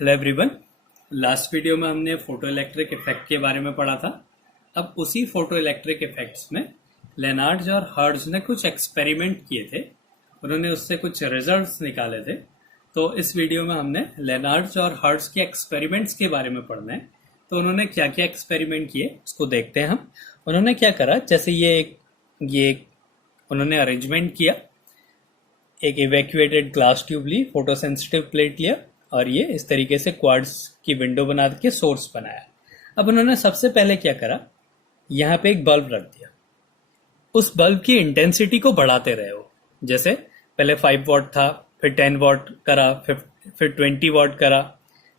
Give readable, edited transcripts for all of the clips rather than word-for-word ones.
Hello everyone. Last video में हमने photo electric effect के बारे में पढ़ा था। अब उसी फोटो इलेक्ट्रिक इफेक्ट्स में लेनार्ड और हर्ट्ज ने कुछ एक्सपेरिमेंट किए थे। उन्होंने उससे कुछ रिजल्ट्स निकाले थे। तो इस वीडियो में हमने लेनार्ड और हर्ट्ज के एक्सपेरिमेंट्स के बारे में पढ़ना है। तो उन्होंने क्या क्या एक्सपेरिमेंट किए उसको देखते हैं हम। उन्होंने क्या करा, जैसे ये उन्होंने अरेंजमेंट किया। एक इवैक्यूएटेड ग्लास ट्यूब ली, फोटो सेंसिटिव प्लेट लिया और ये इस तरीके से क्वार्ट्ज की विंडो बना के सोर्स बनाया। अब उन्होंने सबसे पहले क्या करा, यहाँ पे एक बल्ब रख दिया। उस बल्ब की इंटेंसिटी को बढ़ाते रहे हो। जैसे पहले 5 वॉट था, फिर 10 वॉट करा, फिर 20 वॉट करा।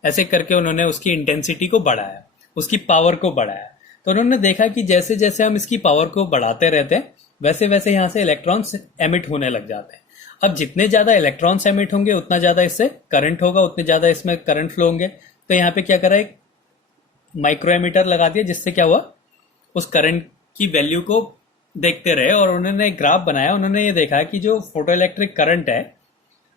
ऐसे करके उन्होंने उसकी इंटेंसिटी को बढ़ाया, उसकी पावर को बढ़ाया। तो उन्होंने देखा कि जैसे जैसे हम इसकी पावर को बढ़ाते रहते हैं वैसे वैसे यहाँ से इलेक्ट्रॉन्स एमिट होने लग जाते हैं। अब जितने ज्यादा इलेक्ट्रॉन्स एमिट होंगे उतना ज्यादा इससे करंट होगा, उतने ज्यादा इसमें करंट फ्लो होंगे। तो यहाँ पे क्या करा, एक माइक्रो एमीटर लगा दिया, जिससे क्या हुआ, उस करंट की वैल्यू को देखते रहे और उन्होंने एक ग्राफ बनाया। उन्होंने ये देखा कि जो फोटो इलेक्ट्रिक करंट है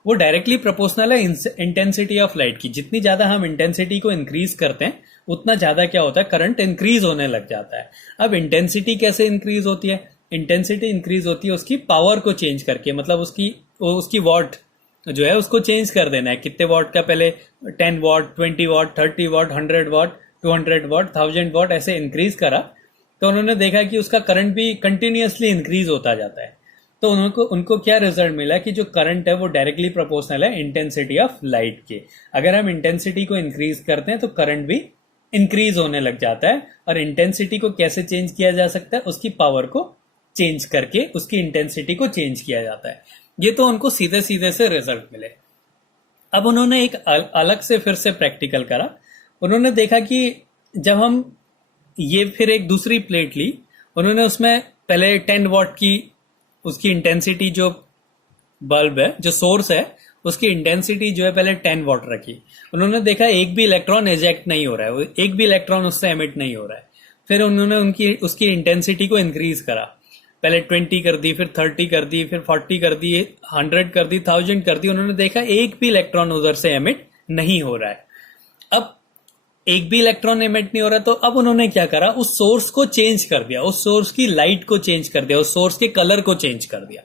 वो डायरेक्टली प्रोपोर्शनल है इंटेंसिटी ऑफ लाइट की। जितनी ज्यादा हम इंटेंसिटी को इंक्रीज करते हैं उतना ज्यादा क्या होता है, करंट इंक्रीज होने लग जाता है। अब इंटेंसिटी कैसे इंक्रीज होती है? इंटेंसिटी इंक्रीज होती है उसकी पावर को चेंज करके, मतलब उसकी वॉट जो है उसको चेंज कर देना है। कितने वॉट का, पहले 10 what, 20 what, 30 what, 100 what, 200 what, 1000 what ऐसे इंक्रीज करा। तो उन्होंने देखा कि उसका करंट भी कंटिन्यूअसली इंक्रीज होता जाता है। तो उनको क्या रिजल्ट मिला कि जो करंट है वो डायरेक्टली प्रोपोर्शनल है इंटेंसिटी ऑफ लाइट के। अगर हम इंटेंसिटी को इंक्रीज करते हैं तो करंट भी इंक्रीज होने लग जाता है। और इंटेंसिटी को कैसे चेंज किया जा सकता है? उसकी पावर को चेंज करके उसकी इंटेंसिटी को चेंज किया जाता है। ये तो उनको सीधे सीधे से रिजल्ट मिले। अब उन्होंने एक अलग से फिर से प्रैक्टिकल करा। उन्होंने देखा कि जब हम ये फिर एक दूसरी प्लेट ली, उन्होंने उसमें पहले 10 वॉट की उसकी इंटेंसिटी, जो बल्ब है, जो सोर्स है, उसकी इंटेंसिटी जो है पहले 10 वॉट रखी। उन्होंने देखा एक भी इलेक्ट्रॉन एजेक्ट नहीं हो रहा है, एक भी इलेक्ट्रॉन उससे एमिट नहीं हो रहा है। फिर उन्होंने उसकी इंटेंसिटी को इंक्रीज करा। पहले 20 कर दी, फिर 30 कर दी, फिर 40 कर दी, 100 कर दी, 1000 कर दी। उन्होंने देखा एक भी इलेक्ट्रॉन उधर से एमिट नहीं हो रहा है। अब एक भी इलेक्ट्रॉन एमिट नहीं हो रहा, तो अब उन्होंने क्या करा, उस सोर्स को चेंज कर दिया, उस सोर्स की लाइट को चेंज कर दिया, उस सोर्स के कलर को चेंज कर दिया,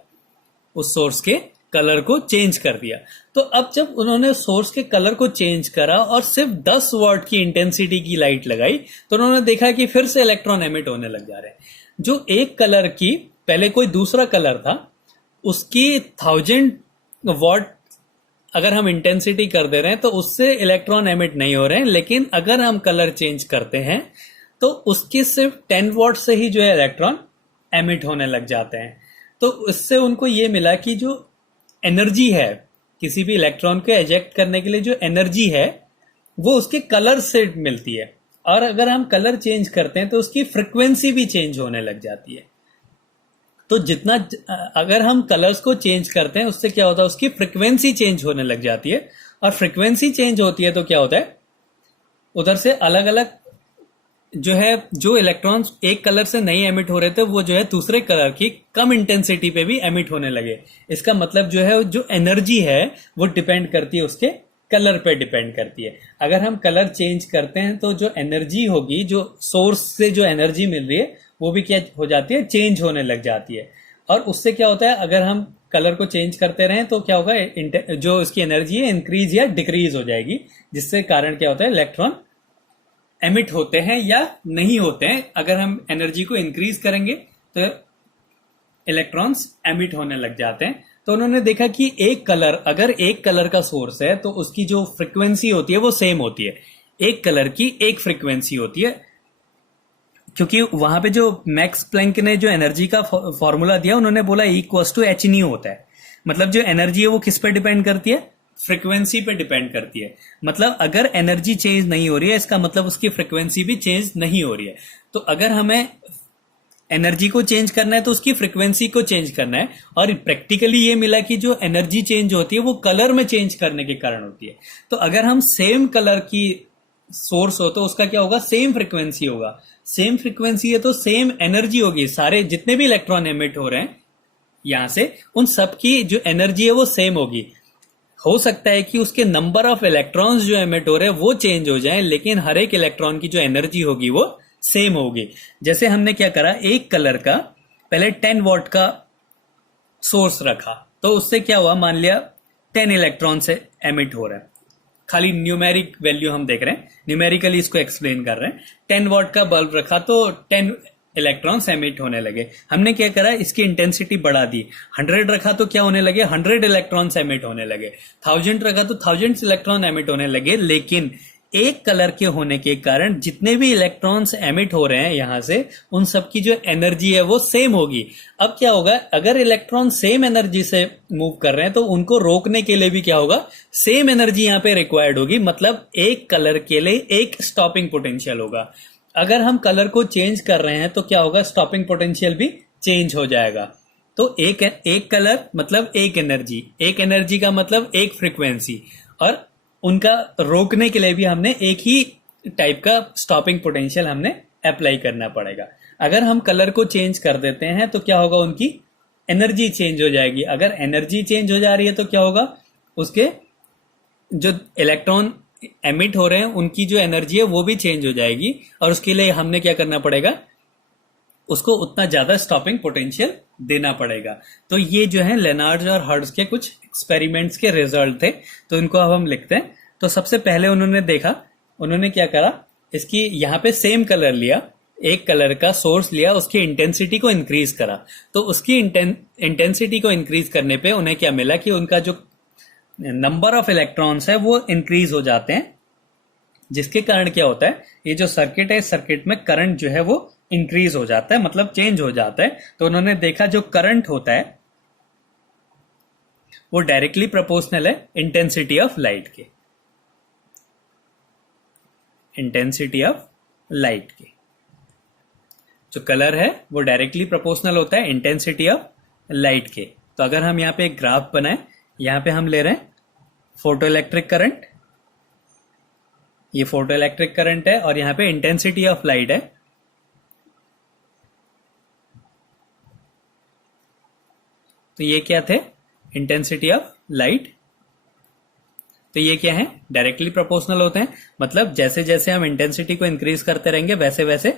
उस सोर्स के कलर को चेंज कर दिया। तो अब जब उन्होंने सोर्स के कलर को चेंज करा और सिर्फ 10 वॉट की इंटेंसिटी की लाइट लगाई, तो उन्होंने देखा कि फिर से इलेक्ट्रॉन एमिट होने लग जा रहे हैं। जो एक कलर की पहले कोई दूसरा कलर था, उसकी 1000 वॉट अगर हम इंटेंसिटी कर दे रहे हैं तो उससे इलेक्ट्रॉन एमिट नहीं हो रहे हैं। लेकिन अगर हम कलर चेंज करते हैं तो उसकी सिर्फ 10 वॉट से ही जो है इलेक्ट्रॉन एमिट होने लग जाते हैं। तो इससे उनको ये मिला कि जो एनर्जी है किसी भी इलेक्ट्रॉन को एजेक्ट करने के लिए, जो एनर्जी है वो उसके कलर से मिलती है। और अगर हम कलर चेंज करते हैं तो उसकी फ्रिक्वेंसी भी चेंज होने लग जाती है। तो जितना अगर हम कलर्स को चेंज करते हैं उससे क्या होता है, उसकी फ्रिक्वेंसी चेंज होने लग जाती है। और फ्रिक्वेंसी चेंज होती है तो क्या होता है, उधर से अलग अलग जो है, जो इलेक्ट्रॉन्स एक कलर से नहीं एमिट हो रहे थे वो जो है दूसरे कलर की कम इंटेंसिटी पे भी एमिट होने लगे। इसका मतलब जो है, जो एनर्जी है वो डिपेंड करती है उसके कलर पे डिपेंड करती है। अगर हम कलर चेंज करते हैं तो जो एनर्जी होगी, जो सोर्स से जो एनर्जी मिल रही है वो भी क्या हो जाती है, चेंज होने लग जाती है। और उससे क्या होता है, अगर हम कलर को चेंज करते रहें तो क्या होगा, जो इसकी एनर्जी है इंक्रीज या डिक्रीज हो जाएगी। जिससे कारण क्या होता है, इलेक्ट्रॉन एमिट होते हैं या नहीं होते हैं। अगर हम एनर्जी को इंक्रीज करेंगे तो इलेक्ट्रॉन्स एमिट होने लग जाते हैं। तो उन्होंने देखा कि अगर एक कलर का सोर्स है तो उसकी जो फ्रिक्वेंसी होती है वो सेम होती है। एक कलर की एक फ्रिक्वेंसी होती है, क्योंकि वहां पे जो मैक्स प्लैंक ने जो एनर्जी का फॉर्मूला दिया, उन्होंने बोला E=hν होता है। मतलब जो एनर्जी है वो किस पे डिपेंड करती है, फ्रिक्वेंसी पे डिपेंड करती है। मतलब अगर एनर्जी चेंज नहीं हो रही है, इसका मतलब उसकी फ्रिक्वेंसी भी चेंज नहीं हो रही है। तो अगर हमें एनर्जी को चेंज करना है तो उसकी फ्रिक्वेंसी को चेंज करना है। और प्रैक्टिकली ये मिला कि जो एनर्जी चेंज होती है वो कलर में चेंज करने के कारण होती है। तो अगर हम सेम कलर की सोर्स हो तो उसका क्या होगा, सेम फ्रिक्वेंसी होगा। सेम फ्रिक्वेंसी है तो सेम एनर्जी होगी। सारे जितने भी इलेक्ट्रॉन एमिट हो रहे हैं यहां से, उन सब की जो एनर्जी है वो सेम होगी। हो सकता है कि उसके नंबर ऑफ इलेक्ट्रॉन्स जो एमिट हो रहे हैं वो चेंज हो जाएं, लेकिन हर एक इलेक्ट्रॉन की जो एनर्जी होगी वो सेम होगी। जैसे हमने क्या करा, एक कलर का पहले 10 वॉट का सोर्स रखा, तो उससे क्या हुआ, मान लिया 10 इलेक्ट्रॉन से एमिट हो रहा है। खाली न्यूमेरिक वैल्यू हम देख रहे हैं, न्यूमेरिकली इसको एक्सप्लेन कर रहे हैं। 10 वॉट का बल्ब रखा तो 10 इलेक्ट्रॉन्स एमिट होने लगे। हमने क्या करा, इसकी इंटेंसिटी बढ़ा दी। 100 रखा तो क्या होने लगे, 100 इलेक्ट्रॉन्स एमिट होने लगे। 1000 रखा तो 1000 इलेक्ट्रॉन एमिट होने लगे। लेकिन एक कलर के होने के कारण जितने भी इलेक्ट्रॉन्स एमिट हो रहे हैं यहां से, उन सबकी जो एनर्जी है वो सेम होगी। अब क्या होगा, अगर इलेक्ट्रॉन सेम एनर्जी से मूव कर रहे हैं तो उनको रोकने के लिए भी क्या होगा, सेम एनर्जी यहां पे रिक्वायर्ड होगी। मतलब एक कलर के लिए एक स्टॉपिंग पोटेंशियल होगा। अगर हम कलर को चेंज कर रहे हैं तो क्या होगा, स्टॉपिंग पोटेंशियल भी चेंज हो जाएगा। तो एक कलर मतलब एक एनर्जी का मतलब एक फ्रीक्वेंसी, और उनका रोकने के लिए भी हमने एक ही टाइप का स्टॉपिंग पोटेंशियल हमने अप्लाई करना पड़ेगा। अगर हम कलर को चेंज कर देते हैं तो क्या होगा, उनकी एनर्जी चेंज हो जाएगी। अगर एनर्जी चेंज हो जा रही है तो क्या होगा, उसके जो इलेक्ट्रॉन एमिट हो रहे हैं उनकी जो एनर्जी है वो भी चेंज हो जाएगी, और उसके लिए हमने क्या करना पड़ेगा, उसको उतना ज्यादा स्टॉपिंग पोटेंशियल देना पड़ेगा। तो ये जो है लेनार्ड और हर्ट्ज के कुछ एक्सपेरिमेंट्स के रिजल्ट थे, तो इनको अब हम लिखते हैं। तो सबसे पहले उन्होंने देखा, उन्होंने क्या करा, इसकी यहाँ पे सेम कलर लिया, एक कलर का सोर्स लिया, उसकी इंटेंसिटी को इंक्रीज करा। तो उसकी इंटेंसिटी को इंक्रीज करने पे उन्हें क्या मिला कि उनका जो नंबर ऑफ इलेक्ट्रॉन्स है वो इंक्रीज हो जाते हैं, जिसके कारण क्या होता है, ये जो सर्किट है, सर्किट में करंट जो है वो इंक्रीज हो जाता है, मतलब चेंज हो जाता है। तो उन्होंने देखा जो करंट होता है वो डायरेक्टली प्रोपोर्शनल है इंटेंसिटी ऑफ लाइट के, इंटेंसिटी ऑफ लाइट के। जो कलर है वो डायरेक्टली प्रोपोर्शनल होता है इंटेंसिटी ऑफ लाइट के। तो अगर हम यहां पे एक ग्राफ बनाए, यहां पे हम ले रहे हैं फोटो इलेक्ट्रिक करंट, ये फोटो इलेक्ट्रिक करंट है, और यहां पे इंटेंसिटी ऑफ लाइट है। तो ये क्या थे, इंटेंसिटी ऑफ लाइट। तो ये क्या है, डायरेक्टली प्रोपोर्शनल होते हैं, मतलब जैसे जैसे हम इंटेंसिटी को इंक्रीज करते रहेंगे वैसे वैसे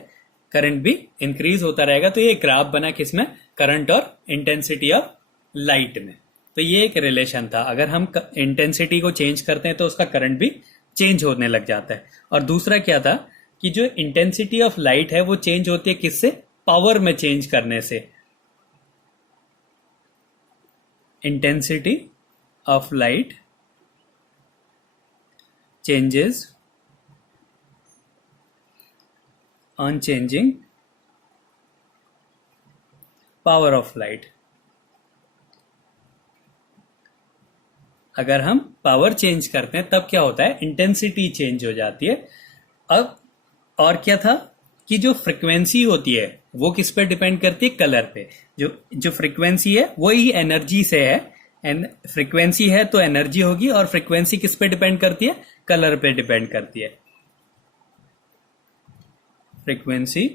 करंट भी इंक्रीज होता रहेगा। तो ये ग्राफ बना किसमें, करंट और इंटेंसिटी ऑफ लाइट में। तो ये एक रिलेशन था, अगर हम इंटेंसिटी को चेंज करते हैं तो उसका करंट भी चेंज होने लग जाता है। और दूसरा क्या था कि जो इंटेंसिटी ऑफ लाइट है वो चेंज होती है किससे, पावर में चेंज करने से। Intensity of light changes on changing power of light. अगर हम पावर चेंज करते हैं तब क्या होता है, इंटेंसिटी चेंज हो जाती है। अब और क्या था कि जो फ्रीक्वेंसी होती है वो किस पे डिपेंड करती है, कलर पे। जो फ्रीक्वेंसी है वही एनर्जी से है, फ्रीक्वेंसी है तो एनर्जी होगी, और फ्रीक्वेंसी किस पे डिपेंड करती है, कलर पे डिपेंड करती है। Frequency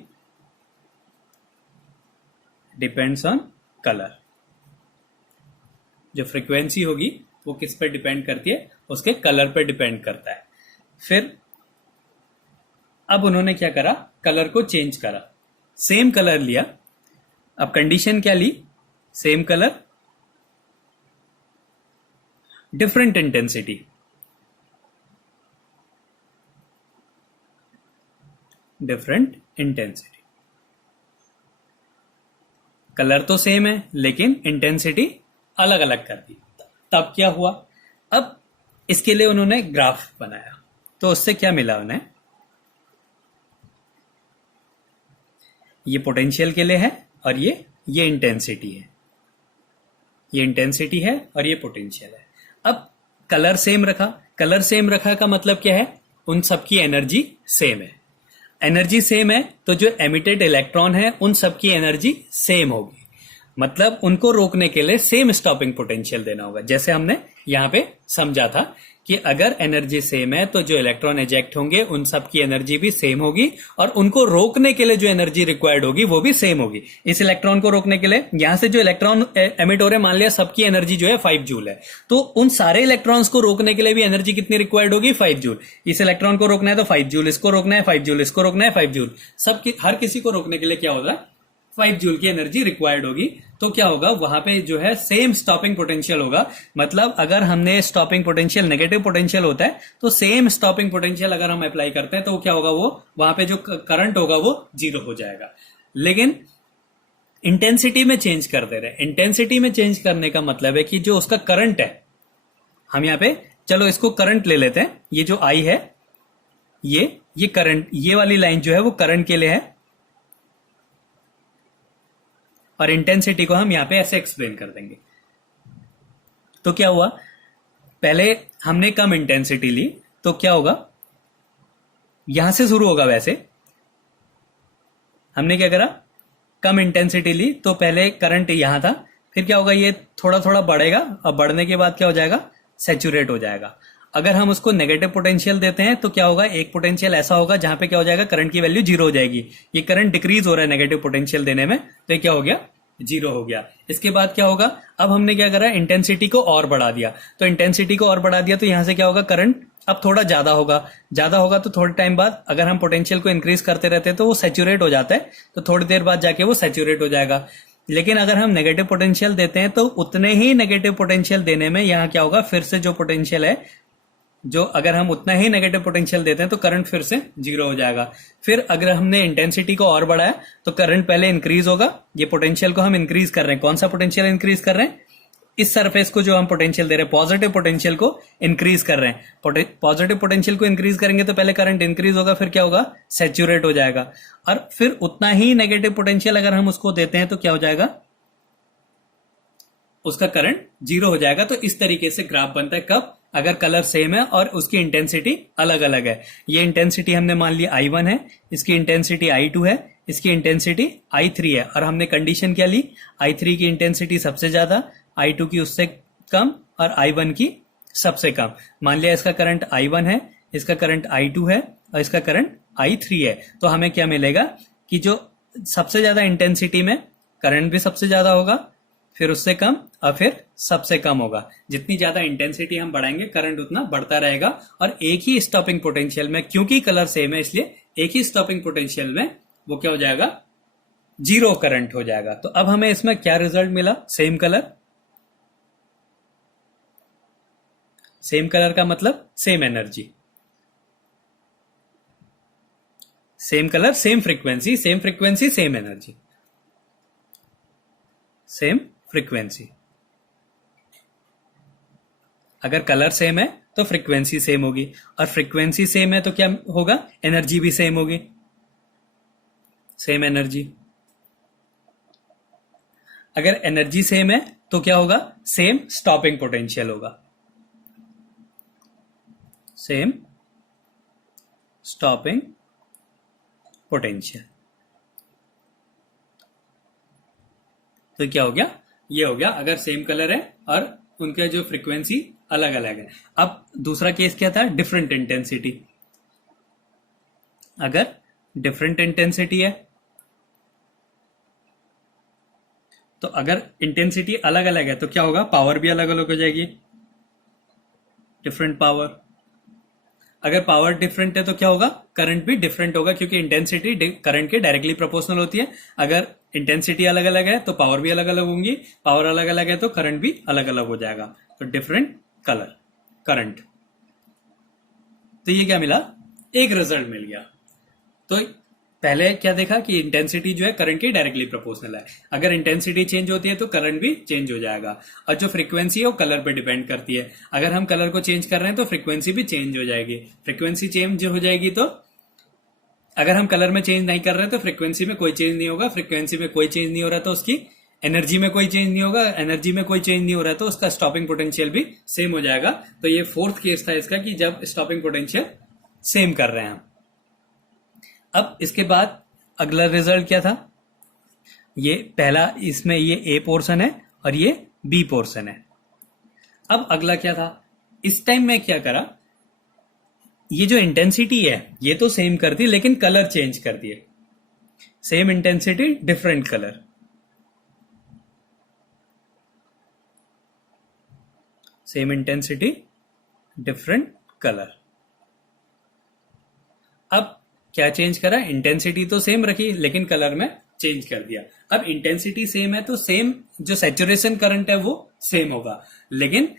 depends on colour. जो फ्रीक्वेंसी होगी वो किस पे डिपेंड करती है, उसके कलर पे डिपेंड करता है। फिर अब उन्होंने क्या करा, कलर को चेंज करा, सेम कलर लिया। अब कंडीशन क्या ली, same colour different intensity. Different intensity, colour तो सेम है लेकिन इंटेंसिटी अलग अलग कर दी। तब क्या हुआ, अब इसके लिए उन्होंने ग्राफ बनाया। तो उससे क्या मिला उन्हें, ये पोटेंशियल के लिए है और ये इंटेंसिटी है, ये इंटेंसिटी है और ये पोटेंशियल है। अब कलर सेम रखा, कलर सेम रखा का मतलब क्या है, उन सबकी एनर्जी सेम है। एनर्जी सेम है तो जो एमिटेड इलेक्ट्रॉन है उन सबकी एनर्जी सेम होगी, मतलब उनको रोकने के लिए सेम स्टॉपिंग पोटेंशियल देना होगा। जैसे हमने यहां पे समझा था कि अगर एनर्जी सेम है तो जो इलेक्ट्रॉन एजेक्ट होंगे उन सब की एनर्जी भी सेम होगी और उनको रोकने के लिए जो एनर्जी रिक्वायर्ड होगी वो भी सेम होगी। इस इलेक्ट्रॉन को रोकने के लिए यहां से जो इलेक्ट्रॉन एमिट हो रहे हैं, मान लिया सबकी एनर्जी जो है 5 जूल है, तो उन सारे इलेक्ट्रॉन्स को रोकने के लिए भी एनर्जी कितनी रिक्वायर्ड होगी? 5 जूल। इस इलेक्ट्रॉन को रोकना है तो 5 जूल, इसको रोकना है 5 जूल, इसको रोकना है 5 जूल, सबकी हर किसी को रोकने के लिए क्या होगा? 5 जूल की एनर्जी रिक्वायर्ड होगी। तो क्या होगा वहां पे जो है सेम स्टॉपिंग पोटेंशियल होगा। मतलब अगर हमने स्टॉपिंग पोटेंशियल नेगेटिव पोटेंशियल होता है तो सेम स्टॉपिंग पोटेंशियल अगर हम अप्लाई करते हैं तो क्या होगा? वो वहां पे जो करंट होगा वो 0 हो जाएगा। लेकिन इंटेंसिटी में चेंज कर दे रहे हैं। इंटेंसिटी में चेंज करने का मतलब है कि जो उसका करंट है, हम यहां पे चलो इसको करंट ले लेते हैं। ये जो आई है ये करंट, ये वाली लाइन जो है वो करंट के लिए है और इंटेंसिटी को हम यहां पे ऐसे एक्सप्लेन कर देंगे। तो क्या हुआ? पहले हमने कम इंटेंसिटी ली तो क्या होगा? यहां से शुरू होगा। वैसे हमने क्या करा? कम इंटेंसिटी ली तो पहले करंट यहां था, फिर क्या होगा? ये थोड़ा थोड़ा बढ़ेगा और बढ़ने के बाद क्या हो जाएगा? सैचुरेट हो जाएगा। अगर हम उसको नेगेटिव पोटेंशियल देते हैं तो क्या होगा? एक पोटेंशियल ऐसा होगा जहां पे क्या हो जाएगा? करंट की वैल्यू 0 हो जाएगी। ये करंट डिक्रीज हो रहा है नेगेटिव पोटेंशियल देने में, तो ये क्या हो गया? 0 हो गया। इसके बाद क्या होगा? अब हमने क्या करा? इंटेंसिटी को और बढ़ा दिया। तो इंटेंसिटी को और बढ़ा दिया तो यहां से क्या होगा? करंट अब थोड़ा ज्यादा होगा। ज्यादा होगा तो थोड़े टाइम बाद अगर हम पोटेंशियल को इंक्रीज करते रहते हैं तो वो सैचुरेट हो जाता है, तो थोड़ी देर बाद जाके वो सैचुरेट हो जाएगा। लेकिन अगर हम नेगेटिव पोटेंशियल देते हैं तो उतने ही नेगेटिव पोटेंशियल देने में यहां क्या होगा? फिर से जो पोटेंशियल है, जो अगर हम उतना ही नेगेटिव पोटेंशियल देते हैं तो करंट फिर से 0 हो जाएगा। फिर अगर हमने इंटेंसिटी को और बढ़ाया तो करंट पहले इंक्रीज होगा। ये पोटेंशियल को हम इंक्रीज कर रहे हैं। कौन सा पोटेंशियल इंक्रीज कर रहे हैं? इस सरफेस को जो हम पोटेंशियल दे रहे हैं, पॉजिटिव पोटेंशियल को इंक्रीज कर रहे हैं। पॉजिटिव पोटेंशियल को इंक्रीज करेंगे तो पहले करंट इंक्रीज होगा, फिर क्या होगा? सैचुरेट हो जाएगा। और फिर उतना ही नेगेटिव पोटेंशियल अगर हम उसको देते हैं तो क्या हो जाएगा? उसका करंट 0 हो जाएगा। तो इस तरीके से ग्राफ बनता है। कब? अगर कलर सेम है और उसकी इंटेंसिटी अलग अलग है। ये इंटेंसिटी हमने मान लिया I1 है, इसकी इंटेंसिटी I2 है, इसकी इंटेंसिटी I3 है, और हमने कंडीशन क्या ली? I3 की इंटेंसिटी सबसे ज्यादा, I2 की उससे कम और I1 की सबसे कम। मान लिया इसका करंट I1 है, इसका करंट I2 है और इसका करंट I3 है। तो हमें क्या मिलेगा कि जो सबसे ज्यादा इंटेंसिटी में करंट भी सबसे ज्यादा होगा, फिर उससे कम और फिर सबसे कम होगा। जितनी ज्यादा इंटेंसिटी हम बढ़ाएंगे करंट उतना बढ़ता रहेगा। और एक ही स्टॉपिंग पोटेंशियल में, क्योंकि कलर सेम है इसलिए एक ही स्टॉपिंग पोटेंशियल में वो क्या हो जाएगा? 0 करंट हो जाएगा। तो अब हमें इसमें क्या रिजल्ट मिला? Same colour. सेम कलर का मतलब same energy, same colour same frequency, same frequency same energy, same frequency. अगर कलर सेम है तो फ्रीक्वेंसी सेम होगी, और फ्रीक्वेंसी सेम है तो क्या होगा? एनर्जी भी सेम होगी, सेम एनर्जी। अगर एनर्जी सेम है तो क्या होगा? सेम स्टॉपिंग पोटेंशियल होगा, सेम स्टॉपिंग पोटेंशियल। तो क्या हो गया? ये हो गया अगर सेम कलर है और उनके जो फ्रीक्वेंसी अलग अलग है। अब दूसरा केस क्या था? Different intensity. अगर डिफरेंट इंटेंसिटी है तो अगर इंटेंसिटी अलग अलग है तो क्या होगा? पावर भी अलग अलग हो जाएगी, डिफरेंट पावर। अगर पावर डिफरेंट है तो क्या होगा? करंट भी डिफरेंट होगा, क्योंकि इंटेंसिटी करंट के डायरेक्टली प्रोपोर्शनल होती है। अगर इंटेंसिटी अलग अलग है तो पावर भी अलग अलग होंगी, पावर अलग अलग है तो करंट भी अलग अलग हो जाएगा। तो डिफरेंट कलर करंट। तो ये क्या मिला? एक रिजल्ट मिल गया। तो पहले क्या देखा कि इंटेंसिटी जो है करंट के डायरेक्टली प्रोपोर्शनल है। अगर इंटेंसिटी चेंज होती है तो करंट भी चेंज हो जाएगा। और जो फ्रीक्वेंसी है वो कलर पे डिपेंड करती है। अगर हम कलर को चेंज कर रहे हैं तो फ्रीक्वेंसी भी चेंज हो जाएगी। फ्रीक्वेंसी चेंज हो जाएगी तो अगर हम कलर में चेंज नहीं कर रहे तो फ्रीक्वेंसी में कोई चेंज नहीं होगा। फ्रीक्वेंसी में कोई चेंज नहीं हो रहा तो उसकी एनर्जी में कोई चेंज नहीं होगा। एनर्जी में कोई चेंज नहीं हो रहा तो उसका स्टॉपिंग पोटेंशियल भी सेम हो जाएगा। तो ये फोर्थ केस था इसका कि जब स्टॉपिंग पोटेंशियल सेम कर रहे हैं हम। अब इसके बाद अगला रिजल्ट क्या था? ये पहला, इसमें ये ए पोर्शन है और ये बी पोर्शन है। अब अगला क्या था? इस टाइम मैं क्या करा, ये जो इंटेंसिटी है ये तो सेम कर दी, लेकिन कलर चेंज कर दिए। Same intensity different colour, same intensity different colour. अब क्या चेंज करा, इंटेंसिटी तो सेम रखी लेकिन कलर में चेंज कर दिया। अब इंटेंसिटी सेम है तो सेम जो सैचुरेशन करंट है वो सेम होगा, लेकिन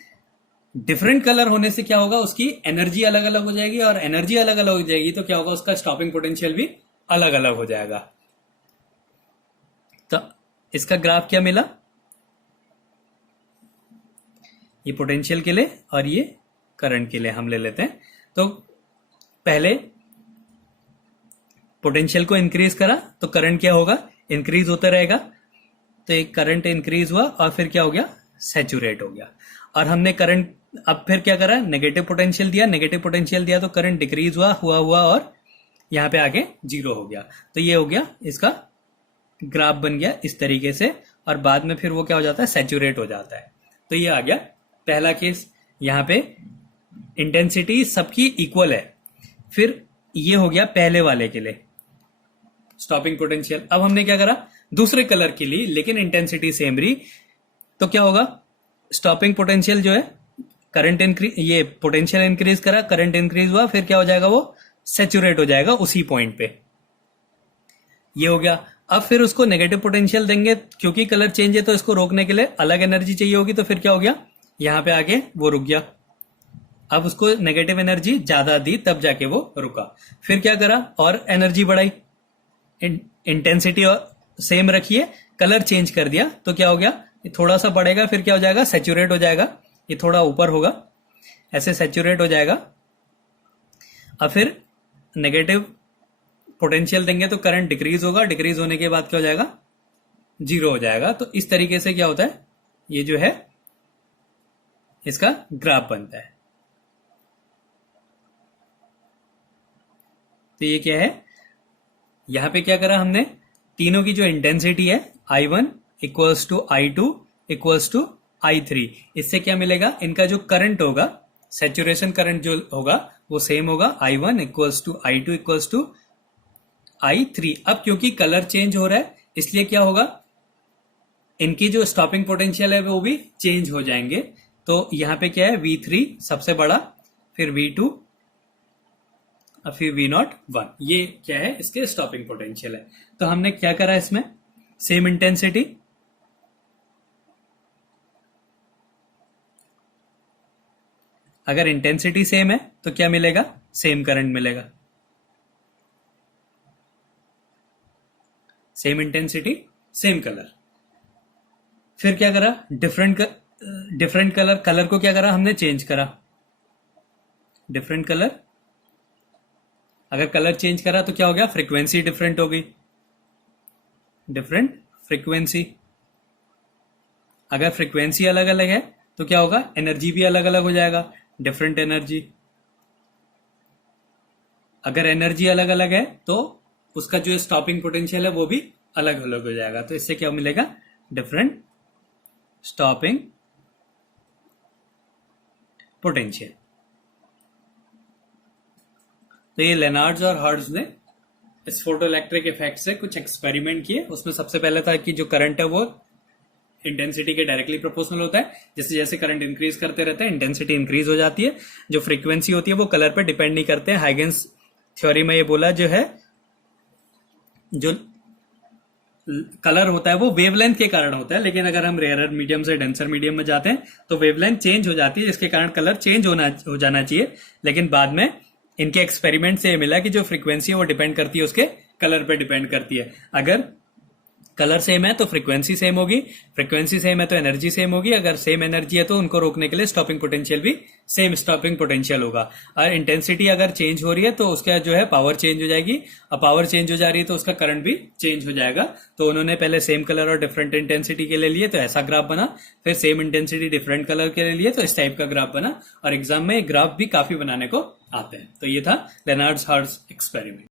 डिफरेंट कलर होने से क्या होगा, उसकी एनर्जी अलग अलग हो जाएगी, और एनर्जी अलग अलग हो जाएगी तो क्या होगा, उसका स्टॉपिंग पोटेंशियल भी अलग अलग हो जाएगा। तो इसका ग्राफ क्या मिला, ये पोटेंशियल के लिए और ये करंट के लिए हम ले लेते हैं। तो पहले पोटेंशियल को इंक्रीज करा तो करंट क्या होगा, इंक्रीज होता रहेगा। तो एक करंट इंक्रीज हुआ और फिर क्या हो गया, सैचुरेट हो गया। और हमने करंट अब फिर क्या करा, नेगेटिव पोटेंशियल दिया, नेगेटिव पोटेंशियल दिया तो करंट डिक्रीज हुआ हुआ और यहां पे आगे जीरो हो गया। तो ये हो गया, इसका ग्राफ बन गया इस तरीके से, और बाद में फिर वो क्या हो जाता है, सैचुरेट हो जाता है। तो ये आ गया पहला केस। यहां पे इंटेंसिटी सबकी इक्वल है। फिर ये हो गया पहले वाले के लिए स्टॉपिंग पोटेंशियल। अब हमने क्या करा, दूसरे कलर के लिए लेकिन इंटेंसिटी सेम रही, तो क्या होगा, स्टॉपिंग पोटेंशियल जो है, करंट इंक्रीज, ये पोटेंशियल इंक्रीज करा, करंट इंक्रीज हुआ, फिर क्या हो जाएगा, वो सैचुरेट हो जाएगा उसी पॉइंट पे। ये हो गया। अब फिर उसको नेगेटिव पोटेंशियल देंगे, क्योंकि कलर चेंज है तो इसको रोकने के लिए अलग एनर्जी चाहिए होगी, तो फिर क्या हो गया, यहां पे आके वो रुक गया। अब उसको नेगेटिव एनर्जी ज्यादा दी तब जाके वो रुका। फिर क्या करा, और एनर्जी बढ़ाई, इंटेंसिटी सेम रखिए, कलर चेंज कर दिया, तो क्या हो गया, ये थोड़ा सा बढ़ेगा, फिर क्या हो जाएगा, सैचुरेट हो जाएगा, ये थोड़ा ऊपर होगा, ऐसे सैचुरेट हो जाएगा। अब फिर नेगेटिव पोटेंशियल देंगे तो करंट डिक्रीज होगा, डिक्रीज होने के बाद क्या हो जाएगा, जीरो हो जाएगा। तो इस तरीके से क्या होता है, ये जो है इसका ग्राफ बनता है। तो ये क्या है, यहां पे क्या करा हमने, तीनों की जो इंटेंसिटी है I1 equals to I2 equals to I3, इससे क्या मिलेगा, इनका जो करंट होगा, सैचुरेशन करंट जो होगा वो सेम होगा, I1 equals to I2 equals to I3। अब क्योंकि कलर चेंज हो रहा है इसलिए क्या होगा, इनकी जो स्टॉपिंग पोटेंशियल है वो भी चेंज हो जाएंगे। तो यहां पे क्या है, V3 सबसे बड़ा, फिर V2 और फिर V0 1, ये क्या है, इसके स्टॉपिंग पोटेंशियल है। तो हमने क्या करा, इसमें सेम इंटेंसिटी, अगर इंटेंसिटी सेम है तो क्या मिलेगा, सेम करंट मिलेगा। Same intensity same colour. फिर क्या करा, डिफरेंट कलर, कलर को क्या करा हमने, चेंज करा, डिफरेंट कलर। अगर कलर चेंज करा तो क्या हो गया, फ्रीक्वेंसी डिफरेंट हो गई, डिफरेंट फ्रीक्वेंसी। अगर फ्रीक्वेंसी अलग अलग है तो क्या होगा, एनर्जी भी अलग अलग हो जाएगा, डिफरेंट एनर्जी। अगर एनर्जी अलग अलग है तो उसका जो स्टॉपिंग पोटेंशियल है वो भी अलग अलग हो जाएगा। तो इससे क्या मिलेगा, डिफरेंट स्टॉपिंग पोटेंशियल। तो ये लेनार्ड्स और हर्ट्ज ने इस फोटो इलेक्ट्रिक इफेक्ट से कुछ एक्सपेरिमेंट किए। उसमें सबसे पहले था कि जो करंट है वो इंटेंसिटी के डायरेक्टली प्रोपोर्शनल होता है, जैसे जैसे करंट इंक्रीज करते रहते हैं इंटेंसिटी इंक्रीज हो जाती है। जो फ्रीक्वेंसी होती है वो कलर पे डिपेंड नहीं करते हैं। हाइगेंस थ्योरी में ये बोला, जो है जो कलर होता है वो वेवलेंथ के कारण होता है, लेकिन अगर हम रेयरर मीडियम से डेंसर मीडियम में जाते हैं तो वेवलेंथ चेंज हो जाती है, जिसके कारण कलर चेंज हो जाना चाहिए। लेकिन बाद में इनके एक्सपेरिमेंट से ये मिला कि जो फ्रीक्वेंसी है वो डिपेंड करती है उसके कलर पे डिपेंड करती है। अगर कलर सेम है तो फ्रीक्वेंसी सेम होगी, फ्रीक्वेंसी सेम है तो एनर्जी सेम होगी, अगर सेम एनर्जी है तो उनको रोकने के लिए स्टॉपिंग पोटेंशियल भी सेम स्टॉपिंग पोटेंशियल होगा। और इंटेंसिटी अगर चेंज हो रही है तो उसका जो है पावर चेंज हो जाएगी, और पावर चेंज हो जा रही है तो उसका करंट भी चेंज हो जाएगा। तो उन्होंने पहले सेम कलर और डिफरेंट इंटेंसिटी के लिए लिए तो ऐसा ग्राफ बना, फिर सेम इंटेंसिटी डिफरेंट कलर के लिए तो इस टाइप का ग्राफ बना। और एग्जाम में ग्राफ भी काफी बनाने को आते हैं। तो ये था लेनार्ड्स हर्ट्ज एक्सपेरिमेंट।